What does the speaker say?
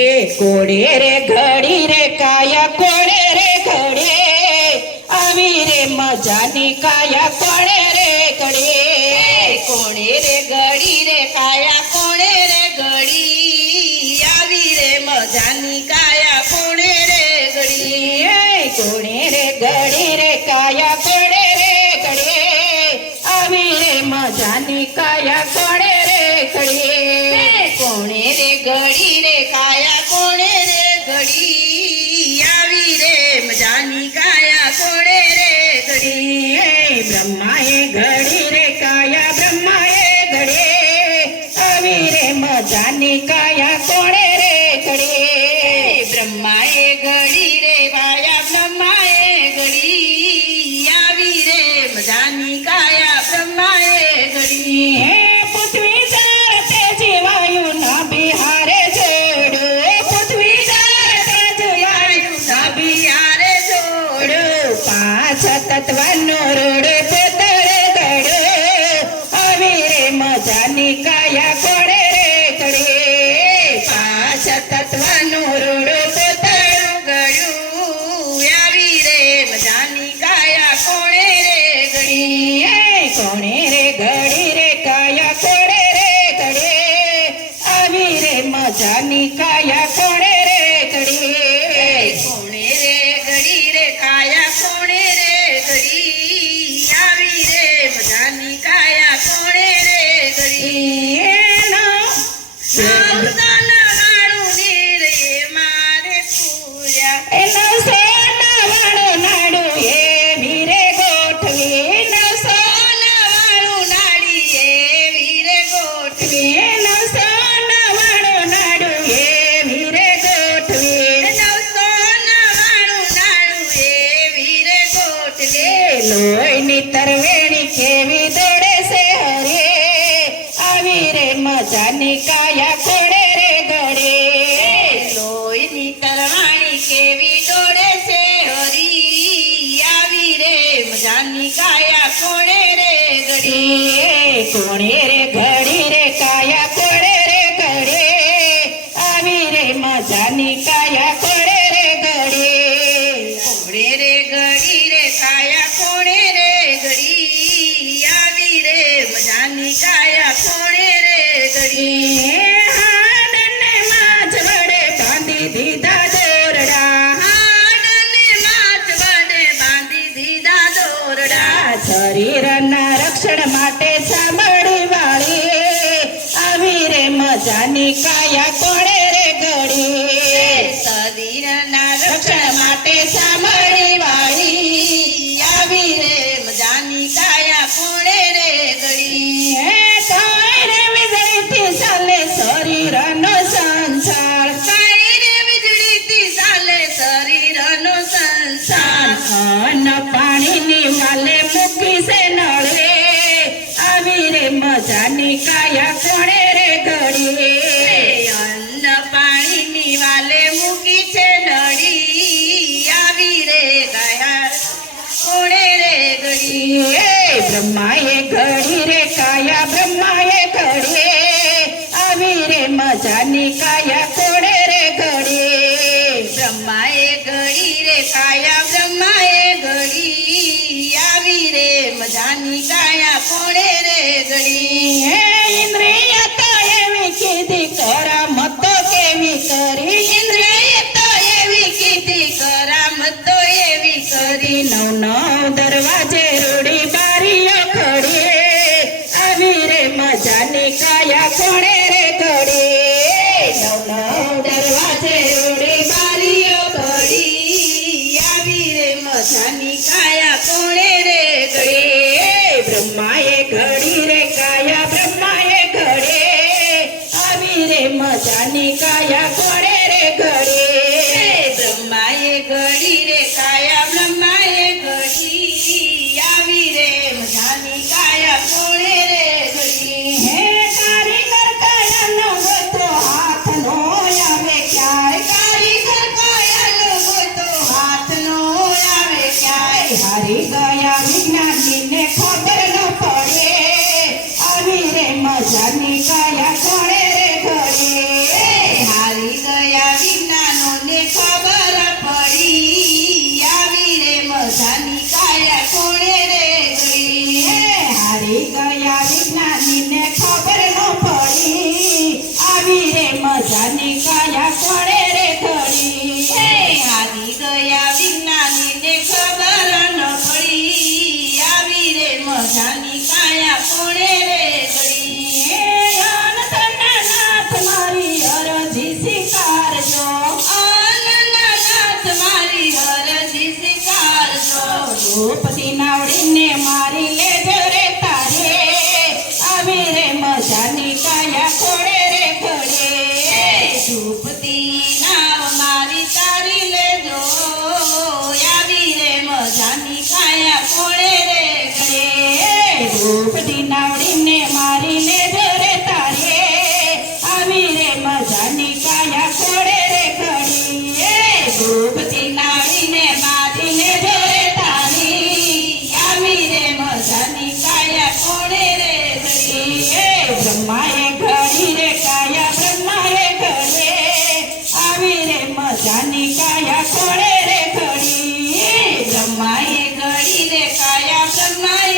કોડે રે ઘડી રે કાયા કોડે રે ઘડે આવી રે મજાની કાયા કોડે રે ઘડે કોણે રે ઘડી રે કાયા કોણે રે ઘડી આવી રે મજાની કાયા કોણે રે ઘડી કોડે રે ઘડી રે કાયા કોડે રે ઘડે આવી રે મજાની કાયા કોડે રે ઘડે કોણે રે ઘડી રે કાયા કોણે રે ઘડી આવી રે મજાની કાયા કોણે રે ઘડી બ્રહ્માએ ઘડી રે કાયા બ્રહ્માએ ઘડે આવી રે મજાની કાયા કોડે રે ઘડે બ્રહ્માએ ઘડી રે કાયા બ્રહ્માએ ઘડી આવી રે મજાની કાયા બ્રહ્માએ ઘડી પૃથ્વી ચારતે જીવાયું ના બિહારે જોડો પૃથ્વી ચારતે જીવાયું ના બિહારે જોડો પાંચ તત્વનો રોડ પોતળે ગળો આવી રે મજાની કાયા કોડે રે ઘડે પાંચ તત્વનો રોડ પોતળું ગળું આવી રે મજાની કાયા કોણે રે ઘડી કોણે રે ઘડી રે કાયા કોડે રે ઘડે આવી રે મજાની કાયા કોડે રે ઘડે કોણે રે ઘડી રે કાયા કોણે રે ઘડી આવી રે મજાની કાયા કોણે રે ઘડી સાવધાના વાળું નીર એ મારે પૂર્યા એનો સોના વાળો નાડો એ વીરે ગોઠવી સોના વાળું નાડી એ વીરે ગોઠવી એનો સોના વાળો નાડો એ વીરે ગોઠવી સોના વાળું નાડું એ વીરે ગોઠવી લોહીની તરવેણી કેવી દોડે છે હરે આવી રે મજાની કાયા કોડે રે ગળે લોહીની તરવાણી કેવી દોડે છે હરી આવી રે મજાની કાયા કોણે રે ઘડી કોણે રે ઘડી રે કાયા કોડે રે ગળે આવી રે મજાની કાયા કોડે રે ગળે કોણે રે ઘડી રે કાયા કોણે રે ઘડી આવી રે મજાની કાયા કોણે રે ઘડી હાડને માછ વડે બાંધી દીધા દોરડા હાડને માથ વડે બાંધી દીધા દોરડા શરીરના રક્ષણ માટે સાંભળી વાળી આવી રે મજાની કાયા કોડે રે ગળી શરીરના રક્ષણ માટે સાંભળી વાળી આવી રે મજાની કાયા કોણે રે ઘડી કાંઈ રે વીજળીથી ચાલે શરીરનો સંસાર કાંઈ રે વીજળીથી ચાલે શરીરનો સંસાર અન્ન પાણીની વાલે મૂકી છે નળે આવી રે મજાની કાયા કોડે રે ગળી અન્ન પાણીની વાલે મૂકી છે નળી આવી રે કાયા કોણે રે ઘડી બ્રહ્માએ ઘડી રે કાયા બ્રહ્માએ ઘડે આવી રે મજાની કાયા કોડે રે ઘડે બ્રહ્માએ ઘડી રે કાયા બ્રહ્માએ ઘડી આવી રે મજાની કાયા કોણે રે ઘડી ઇન્દ્રિય તો એવી કીધી કરામત તો કેવી કરી ઇન્દ્રિય તો એવી કીધી કરામત તો એવી કરી નવ નવ દરવાજે રૂડી બારીઓ ખડે આવી રે મજાની કાયા કોડે રે ઘડે નવ નવ દરવાજે રૂડી બારીઓ ખડી આવી રે મજાની કાયા કોણે રે ઘડી બ્રહ્માએ ઘડી રે કાયા બ્રહ્મા ડૂબતી નાળીને બાંધીને જોડે તાળી આવી રે મજાની કાયા કોણે રે ઘડી બ્રહ્માએ ઘડી રે કાયા બ્રહ્માએ ઘડે આવી રે મજાની કાયા કોણે રે ઘડી બ્રહ્માએ ઘડી રે કાયા બ્રહ્માએ